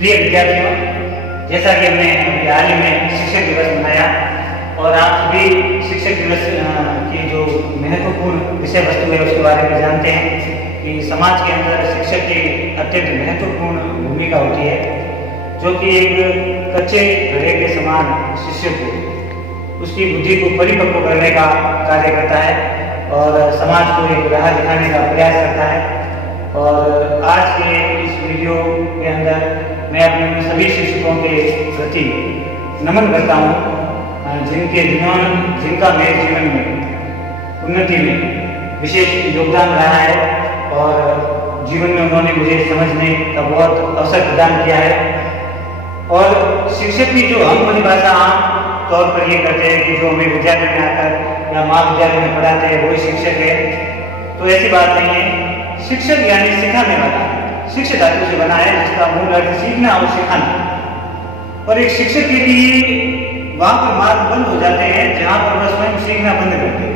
प्रिय विद्यार्थियों, जैसा कि हमने अभी हाल ही में शिक्षक दिवस मनाया और आप सभी शिक्षक दिवस की जो महत्वपूर्ण विषय वस्तु है उसके बारे में जानते हैं कि समाज के अंदर शिक्षक की अत्यंत महत्वपूर्ण भूमिका होती है, जो कि एक कच्चे घड़े के समान शिष्य को उसकी बुद्धि को परिपक्व करने का कार्य करता है और समाज को एक राह दिखाने का प्रयास करता है। और आज के इस वीडियो के अंदर मैं अपने सभी शिक्षकों के प्रति नमन करता हूँ, जिनका मेरे जीवन में उन्नति में विशेष योगदान रहा है और जीवन में उन्होंने मुझे समझने का बहुत अवसर प्रदान किया है। और शिक्षक की जो हम परिभाषा आम तौर पर ये करते हैं कि जो हमें विद्यालय में आकर या महाविद्यालय में पढ़ाते हैं वही शिक्षक है, तो ऐसी बात नहीं है। शिक्षक यानी सिखाने वाला, शिक्षा धातु से बना है जिसका मूल अर्थ सीखना और सिखाना। और एक शिक्षक के लिए वहां पर मार्ग बंद हो जाते हैं जहां पर वह स्वयं सीखना बंद करते हैं।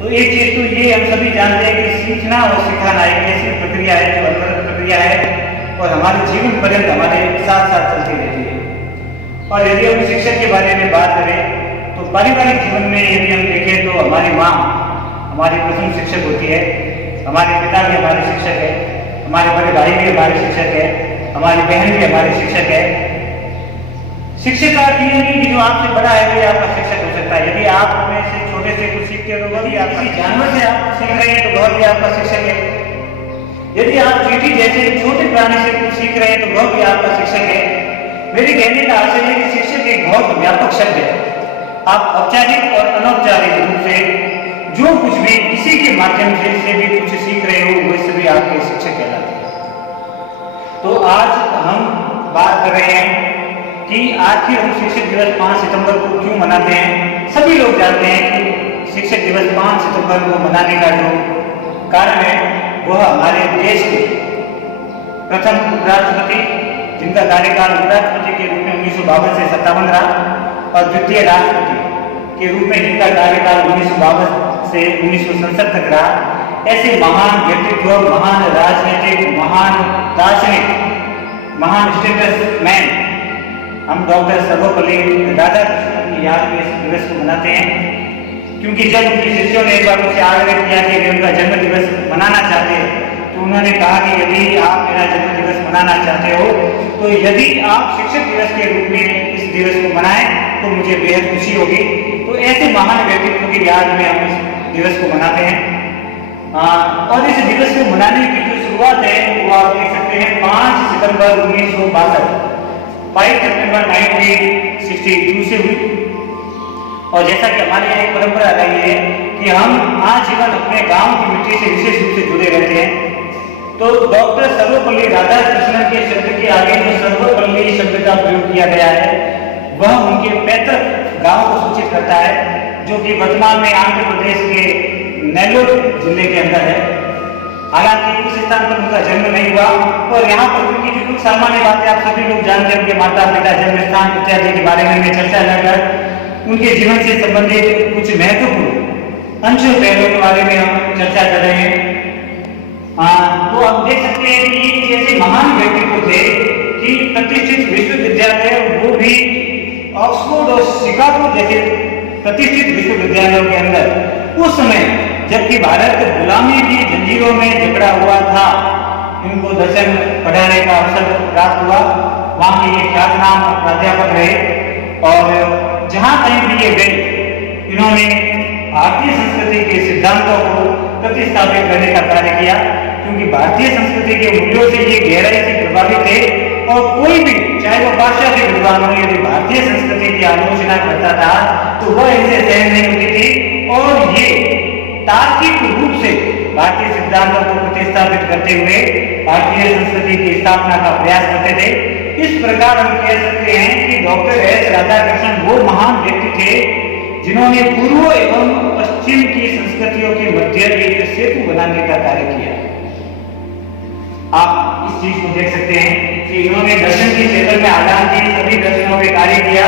तो एक चीज तो ये हम सभी जानते हैं कि सीखना और सिखाना एक ऐसी प्रक्रिया है जो अनवरत प्रक्रिया है और हमारे जीवन पर्यंत हमारे साथ साथ चलती रहती है। और यदि हम शिक्षक के बारे में बात करें तो पारिवारिक जीवन में यदि हम देखें तो हमारी माँ हमारी प्रथम शिक्षक होती है, हमारे पिता भी हमारे शिक्षक है, हमारे बड़े भाई भी हमारे शिक्षक है, हमारी बहन भी हमारे शिक्षक है। शिक्षक का अर्थ ये नहीं कि जो आपसे बड़ा है वही आपका शिक्षक हो सकता है। यदि आप में से छोटे से कुछ सीखते हो तो वह भी आप किसी जानवर से आप सीख रहे हैं तो वह भी आपका शिक्षक है। यदि आप चींटी जैसे छोटे प्राणी से कुछ सीख रहे हैं तो वह भी आपका शिक्षक है। मेरे कहने का आशय है कि शिक्षक एक बहुत व्यापक शब्द है। आप औपचारिक और अनौपचारिक रूप से जो कुछ भी किसी के माध्यम से भी कुछ सीख रहे हो वह सभी आपके शिक्षक कहलाते हैं। तो आज हम बात कर रहे हैं कि आखिर हम शिक्षक दिवस 5 सितंबर को क्यों मनाते हैं। सभी लोग जानते हैं कि शिक्षक दिवस 5 सितंबर को मनाने का जो कारण है वह हमारे देश के प्रथम उपराष्ट्रपति, जिनका कार्यकाल उपराष्ट्रपति के रूप में 1952 से 57 रहा, और द्वितीय राष्ट्रपति के रूप में जिनका कार्यकाल 1952 से 1967 तक रहा, ऐसे महान व्यक्तित्व, महान राजनीतिक, महान दार्शनिक, महान स्टेटसमैन हम डॉक्टर सर्वपल्ली राधाकृष्णन की याद में इस दिवस को मनाते हैं। क्योंकि जब उनके शिष्यों ने एक बार उनसे आग्रह किया कि वे उनका जन्म दिवस मनाना चाहते हैं तो उन्होंने कहा कि यदि आप मेरा जन्म दिवस मनाना चाहते हो तो यदि आप शिक्षक दिवस के रूप में इस दिवस को मनाएं तो मुझे बेहद खुशी होगी। तो ऐसे महान व्यक्तित्व की याद में हम इस दिवस को मनाते हैं। और इस दिवस को मनाने की जो शुरुआत है वो आप देख सकते हैं 5 सितंबर 1962 5 सितंबर 1962 से हुई। और जैसा कि हमारे यहाँ एक परंपरा रही है कि हम आजीवन अपने गांव की मिट्टी से विशेष रूप से जुड़े रहते हैं। तो डॉक्टर सर्वपल्ली राधाकृष्णन के शब्द के आगे जो सर्वपल्ली शब्द का प्रयोग किया गया है वह उनके पैतृक गांव को सूचित करता है, जो कि वर्तमान में आंध्र प्रदेश के नेल्लोर जिले के अंदर है। हालांकि उस स्थान पर उनका जन्म नहीं हुआ और यहाँ पर उनकी जो कुछ सामान्य बातें आप सभी लोग जानते हैं, उनके माता पिता, जन्म स्थान इत्यादि के बारे में चर्चा कर उनके जीवन से संबंधित कुछ महत्वपूर्ण अंशों पहलुओं के बारे में हम चर्चा कर रहे हैं। तो आप देख सकते हैं कि ये ऐसे महान व्यक्तित्व थे कि प्रतिष्ठित विश्वविद्यालय, वो भी ऑक्सफोर्ड और शिकागो जैसे प्रतिष्ठित विश्वविद्यालयों के अंदर उस समय जबकि भारत गुलामी की जंजीरों में जकड़ा हुआ था, इनको दर्शन पढ़ाने का अवसर प्राप्त हुआ। वहाँ के ये ख्यातनाम प्राध्यापक रहे और जहाँ कहीं भी ये गए इन्होंने भारतीय संस्कृति के सिद्धांतों को प्रतिस्थापित करने का कार्य किया, क्योंकि भारतीय संस्कृति के मूल्यों से ये गहराई से प्रभावित थे। और कोई भी चाहे वो पाश्चात्य विद्वान हो यदि भारतीय संस्कृति की आलोचना करता था तो वह इनसे सहन नहीं होती थी और ये तार्किक रूप से भारतीय सिद्धांतों को प्रतिस्थापित करते हुए भारतीय संस्कृति की स्थापना का प्रयास करते थे। इस प्रकार हम कह सकते हैं कि डॉक्टर एस राधाकृष्णन वो महान व्यक्ति थे जिन्होंने पूर्व एवं पश्चिम की संस्कृतियों के मध्य एक सेतु बनाने का कार्य किया। आप इस चीज को देख सकते हैं कि इन्होंने दर्शन के क्षेत्र में हालांकि सभी दर्शनों पे कार्य किया।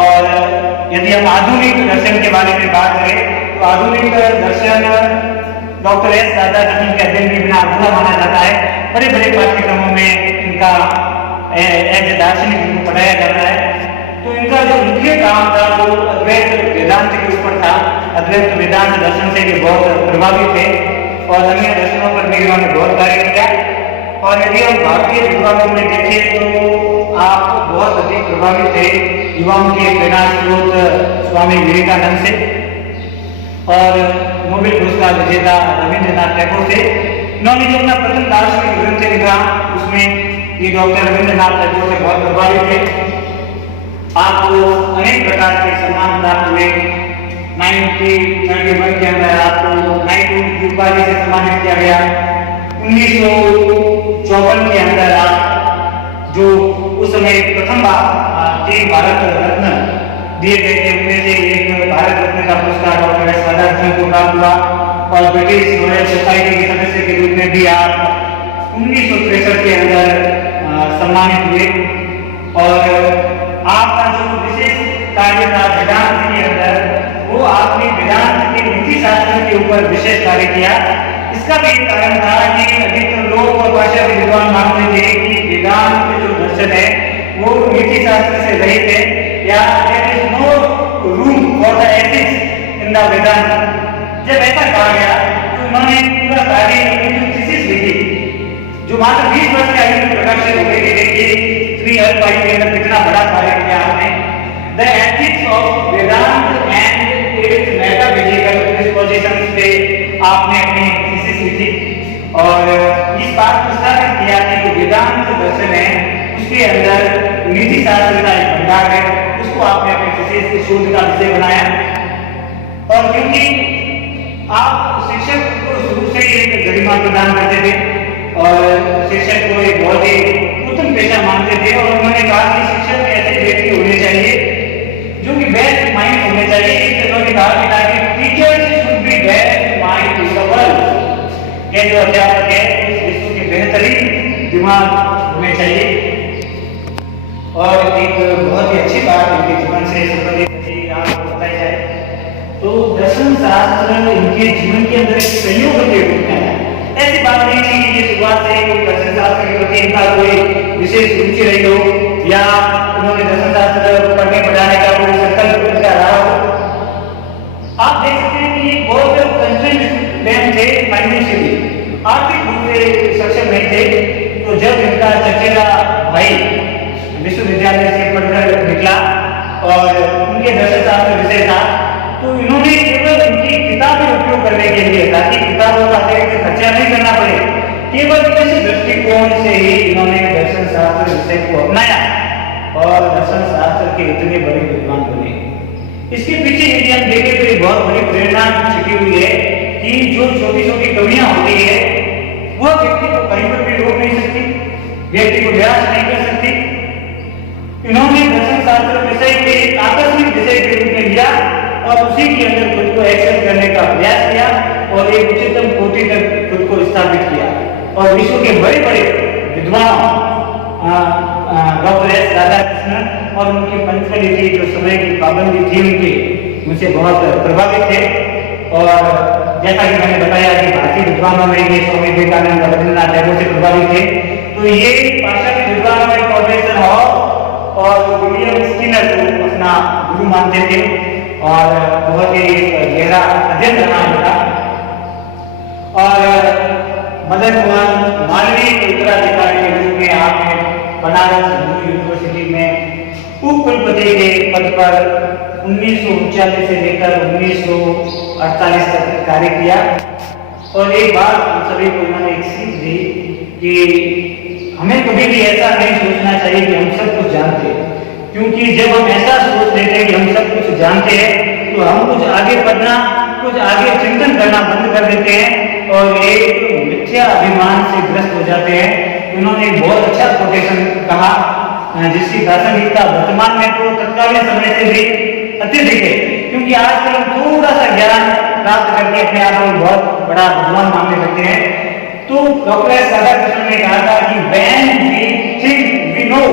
और यदि हम आधुनिक दर्शन के बारे में बात करें तो आधुनिक दर्शन डॉक्टर एस राधाकृष्णन के अध्ययन के बिना अधूरा माना जाता है। बड़े बड़े पाठ्यक्रमों में इनका एज दार्शनिक इनको पढ़ाया जाता है। तो इनका जो मुख्य काम था वो अद्वैत वेदांत के ऊपर था। अद्वैत वेदांत दर्शन से ये बहुत प्रभावित थे और अन्य दर्शनों पर भी इन्होंने बहुत कार्य किया। और यदि हम भारतीय विद्वानों में देखें तो आप बहुत अधिक प्रभावित थे युवाओं के प्रेरणा स्रोत स्वामी विवेकानंद से और नोबेल पुरस्कार विजेता रविंद्रनाथ टैगोर से। इन्होंने जो अपना प्रथम दार्शनिक ग्रंथ लिखा उसमें ये डॉक्टर रविंद्रनाथ टैगोर से बहुत प्रभावित थे। आपको अनेक प्रकार के सम्मान प्राप्त हुए। 1991 के अंदर आपको नाइट उपाधि से सम्मानित किया गया। 1954 के अंदर आप जो उस समय प्रथम बार 3 भारत रत्न दिए गए थे उनमें से एक भारत रत्न का पुरस्कार डॉक्टर एस राधाकृष्णन को प्राप्त हुआ और ब्रिटिश रॉयल सोसाइटी के सदस्य के रूप में भी आप 1963 के अंदर सम्मानित हुए। और आपका जो विशेष कार्य था वेदांत के अंदर वो आपने वेदांत के नीति शास्त्र के ऊपर विशेष कार्य किया। इसका भी एक कारण था कि अधिकतर लोग और भाषा के विद्वान मानते थे कि वेदांत के जो दर्शन है वो नीति शास्त्र से रहित है या there is no room for the ethics in the Vedanta. जब ऐसा कहा गया तो उन्होंने पूरा कार्य अपनी थीसिस लिखी जो मात्र 20 वर्ष के आयु में प्रकाशित हो गई। देखिए 3 अल्पायु के अंदर कितना बड़ा कार्य किया आपने। The ethics of Vedanta and its metaphysical dispositions पे आपने अपनी थीसिस लिखी और इस बात को स्थापित किया कि जो वेदांत दर्शन है उसके अंदर नीति शास्त्र का एक भंडार है, उसको आपने अपने थीसिस शोध का विषय बनाया। और क्योंकि आप शिक्षक को शुरू से ही एक गरिमा प्रदान करते थे और शिक्षक को एक बहुत ही उत्तम पेशा मानते थे और उन्होंने कहा कि शिक्षक ऐसे व्यक्ति होने चाहिए जो कि बेस्ट माइंड होने चाहिए। इस उन्होंने कहा कि ताकि teachers should be best mind in the world. ये जो अध्यापक है इस विश्व के बेहतरीन दिमाग होने चाहिए। और एक बहुत ही अच्छी बात उनके जीवन से संबंधित आपको बताई जाए तो दर्शन शास्त्र इनके जीवन के अंदर एक संयोग के रूप में है। ऐसी बात नहीं थी कि ये शुरुआत से कोई दर्शन शास्त्र के प्रति इनका कोई विशेष रुचि रही हो या उन्होंने दर्शन शास्त्र पढ़ने पढ़ाने का कोई संकल्प उनका रहा हो। आप देख सकते हैं कि ये बहुत कंस्ट्रेंट मैन थे फाइनेंशियली, आर्थिक रूप से सक्षम नहीं थे। तो जब इनका चचेरा भाई विश्वविद्यालय से पढ़कर निकला और उनके दर्शन शास्त्र विषय था तो इन्होंने केवल उनकी किताबें उपयोग करने के लिए ताकि किताबों का अतिरिक्त खर्चा नहीं करना पड़े, केवल इस दृष्टिकोण से ही इन्होंने दर्शन शास्त्र विषय को अपनाया और दर्शन शास्त्र के इतने बड़े विद्वान बने। इसके पीछे यदि हम देखें तो एक बहुत बड़ी प्रेरणा छिपी हुई है कि जो छोटी छोटी कमियां होती है वह व्यक्ति को कहीं पर भी रोक नहीं सकती, व्यक्ति को निराश नहीं कर सकती। इन्होंने दर्शन शास्त्र विषय के आकस्मिक विषय के रूप में लिया और उसी के अंदर खुद को एक्सेल करने का प्रयास किया और एक उच्चतम कोटि तक खुद को स्थापित किया। और विश्व के बड़े बड़े विद्वानों डॉक्टर एस राधाकृष्णन और उनकी पंचफली थी जो समय की पाबंदी थी उनकी उनसे बहुत प्रभावित थे। और जैसा कि मैंने बताया कि भारतीय विद्वानों में ये स्वामी विवेकानंद रविंद्रनाथ टैगोर से प्रभावित थे। तो ये पाश्चात्य विद्वानों में प्रोफेसर हॉब और विलियम स्किनर को अपना गुरु मानते थे और बहुत ही गहरा अध्ययन रहा उनका। और मदन मोहन मालवीय के उत्तराधिकारी के रूप में आपने बनारस हिंदू यूनिवर्सिटी में उप कुलपति के पद पर 1939 से लेकर 1948 तक कार्य किया। और एक बात हम सभी को उन्होंने एक सीख दी कि हमें कभी भी ऐसा नहीं सोचना चाहिए कि हम सब कुछ जानते हैं, क्योंकि जब हम ऐसा सोच लेते हैं कि हम सब कुछ जानते हैं तो हम कुछ आगे बढ़ना, कुछ आगे चिंतन करना बंद कर देते हैं और एक मिथ्या अभिमान से ग्रस्त हो जाते हैं। उन्होंने एक बहुत अच्छा कोटेशन कहा जिसकी प्रासंगिकता वर्तमान में तो तत्कालीन समय से भी अत्यधिक है, क्योंकि आजकल हम थोड़ा सा ज्ञान प्राप्त करके अपने आप को बहुत बड़ा विद्वान मानने लगते हैं। तो डॉक्टर एस राधाकृष्णन ने कहा था कि when we think we know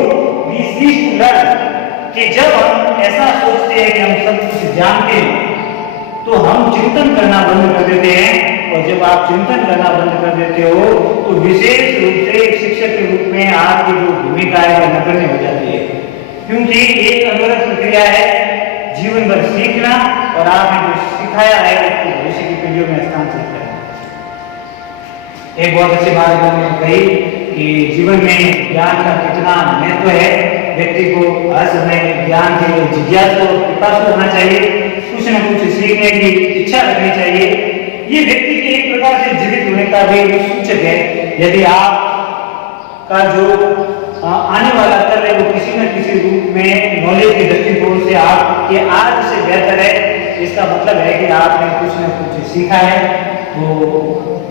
we cease to learn, कि जब हम ऐसा सोचते हैं कि हम सब कुछ जानते हैं तो हम चिंतन करना बंद कर देते हैं। और जब आप चिंतन करना बंद कर देते हो तो विशेष रूप से एक शिक्षक के रूप में आपकी जो भूमिका नगण्य हो जाती है, क्योंकि एक अनवरत प्रक्रिया है जीवन भर सीखना और आपने जो सिखाया है उसको भविष्य की पीढ़ियों में हस्तांतरित करना। एक बहुत अच्छी बात मैंने कही कि जीवन में ज्ञान का कितना महत्व है। व्यक्ति को हर समय ज्ञान के लिए जिज्ञासु और पिपासु होना चाहिए, कुछ न कुछ सीखने की इच्छा रखनी चाहिए। ये व्यक्ति के एक प्रकार से जीवित होने का भी सूचक है। यदि आप का जो आने वाला कल है वो किसी न किसी रूप में नॉलेज के दृष्टिकोण से आपके आज से बेहतर है, इसका मतलब है कि आपने कुछ न कुछ सीखा है। तो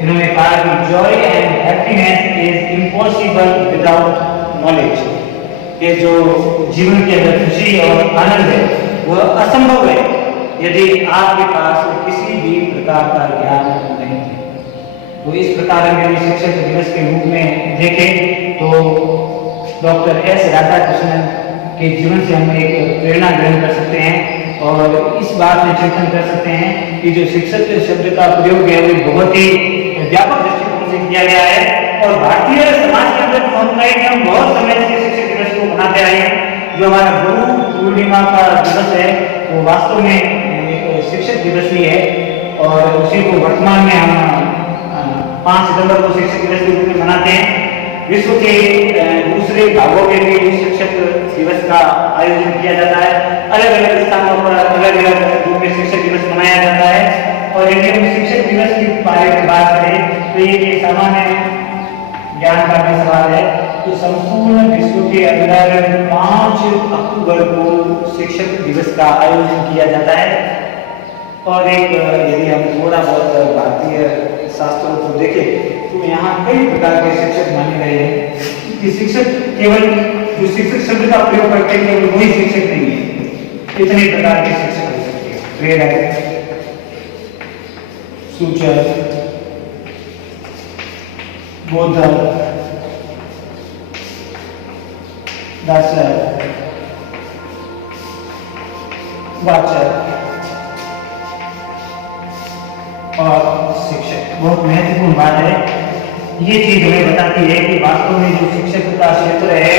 इन्होंने कहा कि Joy and happiness is impossible without knowledge. ये जो जीवन के अंदर खुशी और आनंद है वह असंभव है यदि आपके पास किसी भी प्रकार का ज्ञान नहीं है। तो इस प्रकार में शिक्षक दिवस के रूप में देखें तो डॉक्टर एस राधाकृष्णन के जीवन से हम एक प्रेरणा ग्रहण कर सकते हैं और इस बात में चिंतन कर सकते हैं कि जो शिक्षक शब्द का प्रयोग है वो बहुत ही व्यापक दृष्टिकोण से किया गया है। और भारतीय समाज के अंदर हम बहुत समय से शिक्षक दिवस को मनाते आए हैं। जो हमारा गुरु पूर्णिमा का दिवस है वो वास्तव में एक शिक्षक दिवस ही है और उसी को वर्तमान में हम 5 सितंबर को शिक्षक दिवस के रूप में मनाते हैं। विश्व के दूसरे भागों में भी शिक्षक दिवस का आयोजन किया जाता है। अलग अलग स्थानों पर अलग अलग रूप में शिक्षक दिवस मनाया जाता है। और यदि हम शिक्षक दिवस की बारे में बात करें तो ये सामान्य ज्ञान का भी सवाल है। तो संपूर्ण विश्व के अंदर 5 अक्टूबर को शिक्षक दिवस का आयोजन किया जाता है। और एक यदि हम थोड़ा बहुत भारतीय शास्त्रों को देखें तो यहाँ कई प्रकार के शिक्षक माने गए हैं कि शिक्षक केवल जो शिक्षक शब्द का प्रयोग करते हैं केवल वही शिक्षक नहीं है, इतने प्रकार के शिक्षक हो सकते हैं। प्रेरक, सूचक, बोधक, दर्शक, वाचक और शिक्षक। बहुत महत्वपूर्ण बात है। ये चीज हमें बताती है कि वास्तव में जो शिक्षक का क्षेत्र है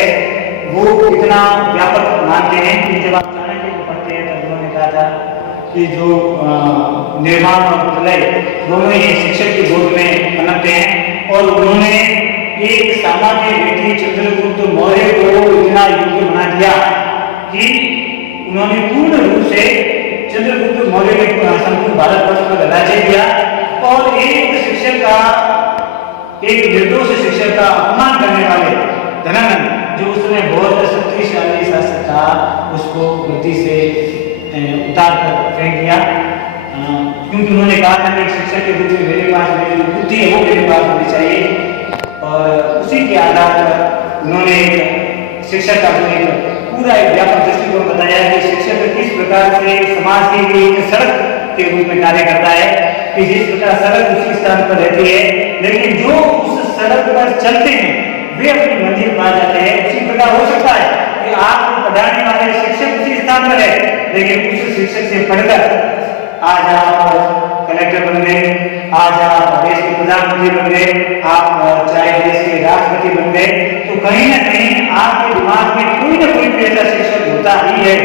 वो कितना व्यापक मानते हैं। कि जब आप चाणक्य को पढ़ते हैं तब उन्होंने कहा था कि जो निर्माण और प्रलय दोनों ही शिक्षक की गोद में पनपते हैं। और उन्होंने एक सामान्य व्यक्ति चंद्रगुप्त मौर्य को इतना योग्य बना दिया कि उन्होंने पूर्ण रूप से चंद्रगुप्त मौर्य ने संपूर्ण भारतवर्ष पर राज्य किया। और एक शिक्षक का, एक निर्दोष शिक्षक का अपमान करने वाले धनानंद जो उस समय बहुत शक्तिशाली शासक था उसको गद्दी से उतार कर फेंक दिया, क्योंकि उन्होंने कहा था कि शिक्षक के रूप में मेरे पास मेरी बुद्धि है वो मेरे पास होनी चाहिए। और उसी के आधार पर उन्होंने शिक्षक का पूरा एक व्यापक दृष्टिकोण बताया कि शिक्षक किस प्रकार से समाज के लिए एक सड़क के रूप में कार्य करता है कि जिस प्रकार सड़क उसी स्थान पर रहती है लेकिन जो उस सड़क पर चलते हैं वे अपनी मंजिल पा जाते हैं। उसी प्रकार हो सकता है कि आपको पढ़ाने वाले शिक्षक उसी स्थान पर है लेकिन उस शिक्षक से पढ़कर आज आप कलेक्टर बन गए, आज आप देश के प्रधानमंत्री बन गए, आप चाहे देश के राष्ट्रपति बन गए, तो कहीं ना कहीं आपके दिमाग में कोई ना कोई ऐसा शिक्षक होता ही है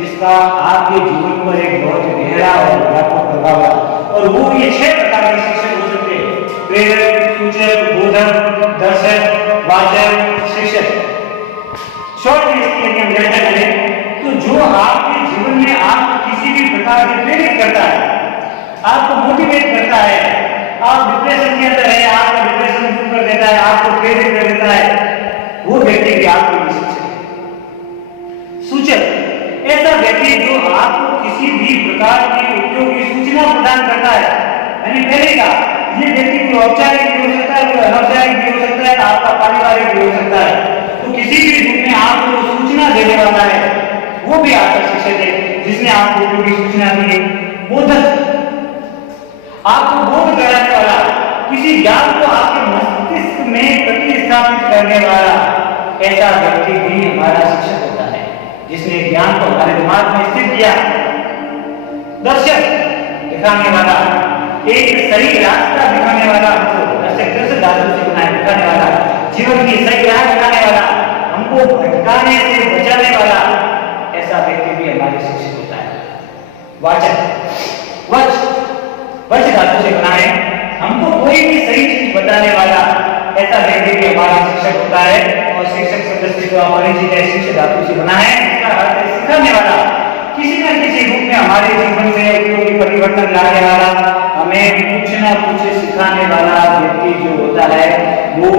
जिसका आपके जीवन पर एक बहुत गहरा और व्यापक प्रभाव है। और वो ये 6 प्रकार के शिक्षक हो सकते हैं: प्रेरक, सूचक, बोधक, दर्शक, वाचक, शिक्षक। शॉर्ट में इसकी यदि हम चर्चा करें तो जो आपके जीवन में आपको किसी भी प्रकार से प्रेरित करता है, आपको मोटिवेट करता है, आप डिप्रेशन के अंदर है, आपको डिप्रेशन दूर कर देता है, आपको प्रेरित कर देता है, वो व्यक्ति भी आपके लिए शिक्षक है। सूचक ऐसा व्यक्ति जो आपको किसी भी प्रकार की उपयोगी सूचना प्रदान करता है। यानी पहले का ये व्यक्ति कोई औपचारिक भी हो सकता है, कोई अनौपचारिक भी हो सकता है, आपका पारिवारिक भी हो सकता है। तो किसी भी रूप में आपको सूचना देने वाला है वो भी आपका शिक्षक है जिसने आपको उपयोगी सूचना दी है। बोधक आपको बोध कराने वाला, किसी ज्ञान को आपके मस्तिष्क में प्रतिस्थापित करने वाला ऐसा व्यक्ति भी हमारा शिक्षक होता है जिसने ज्ञान को हमारे दिमाग में स्थिर किया। दर्शक दिखाने वाला, एक सही रास्ता दिखाने वाला, दर्शक धातु से दिखाने वाला, जीवन की सही राह दिखाने वाला, भटकाने से बचाने वाला ऐसा व्यक्ति भी हमारे शिक्षक होता है। वाचक वच वच धातु से बना है। हमको कोई भी सही चीज बताने वाला ऐसा व्यक्ति भी हमारा शिक्षक होता है। और शिक्षक शब्द से जो परिचित है, शिक्षक धातु से बना है, इसका अर्थ है सिखाने वाला, किसी न किसी रूप में हमारे जीवन में उपयोगी परिवर्तन लाने वाला, हमें कुछ न कुछ सिखाने वाला व्यक्ति जो होता है वो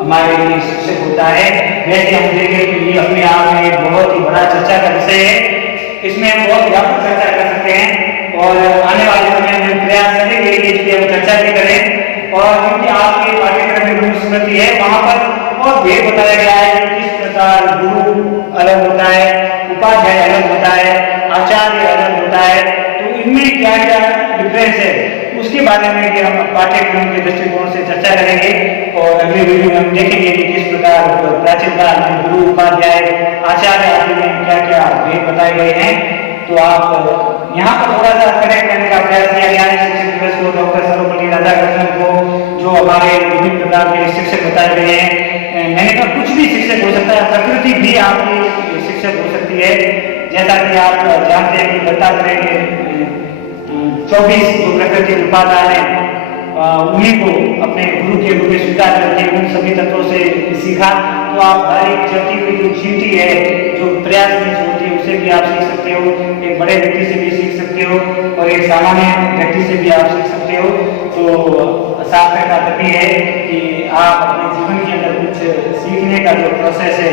हमारे लिए शिक्षक होता है। वैसे हम देखें तो ये अपने आप में एक बहुत ही बड़ा चर्चा का विषय है। इसमें हम बहुत व्यापक चर्चा कर सकते हैं और आने वाले समय में प्रयास करेंगे कि इसकी हम चर्चा भी करें। और क्योंकि आपके पाठ्यक्रम में गुरु स्मृति है, वहां पर बहुत भेद बताया गया है कि किस प्रकार गुरु अलग होता है, उपाध्याय अलग होता है, आचार्य अलग होता है, तो इनमें क्या क्या डिफरेंस है उसके बारे में भी हम पाठ्यक्रम के दृष्टिकोण से चर्चा करेंगे। और अगले वीडियो में हम देखेंगे कि किस प्रकार प्राचीन काल में गुरु, उपाध्याय, आचार्य आदि में क्या क्या भेद बताए गए हैं। तो आप यहाँ पर थोड़ा सा कनेक्ट करने का प्रयास किया गया है शिक्षक दिवस को डॉक्टर सर्वपल्ली राधाकृष्णन को, जो हमारे विभिन्न प्रकार के शिक्षक बताए गए हैं। मैंने कहा कुछ भी शिक्षक हो सकता है, प्रकृति भी आपकी शिक्षक हो सकती है। जैसा कि आप जानते हैं कि बता करें कि 24 जो प्रकृति उपादान है उन्हीं को अपने गुरु के रूप में स्वीकार करके उन सभी तत्वों से सीखा। तो आप हर एक चलती हुई जो चींटी है, जो प्रयास में होती है, उसे भी आप सीख सकते हो, एक बड़े व्यक्ति से भी सीख सकते हो और एक सामान्य व्यक्ति से भी आप सीख सकते हो। तो साफ का तात्पर्य है कि आप अपने जीवन के अंदर कुछ सीखने का जो प्रोसेस है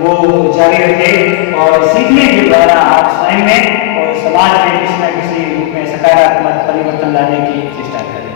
वो जारी रखें और सीखने के द्वारा आप स्वयं में और समाज में किसी न किसी रूप में सकारात्मक परिवर्तन लाने की चेष्टा करें।